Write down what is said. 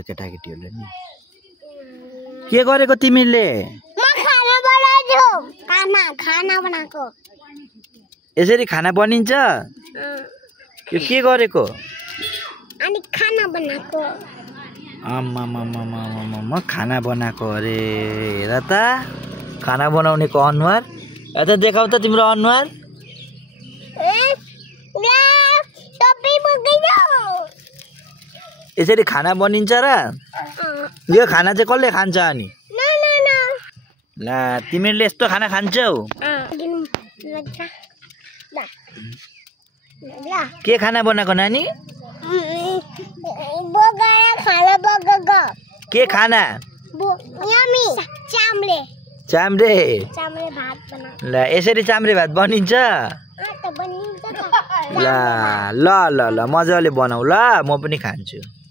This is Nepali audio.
केटाकेटीहरूले नि के गरेको तिमीले खाना बनाएको यसरी खाना बनिन्छ यो के गरेको अनि खाना बनाएको आम्मामामामामा खाना बनाएको अरे हेर त खाना बनाउनेको अनुहार यता देखाउ त तिम्रो अनुहार यसरी खाना बनिन्छ र यो खाना चाहिँ कसले खान्छ अनि ला तिमीले यस्तो खाना खान्छौ के खाना बनाएको नानी के खाना चाम्रे ल यसरी चाम्रे भात बनिन्छ ल ल ल ल मजाले बनाऊ ल म पनि खान्छु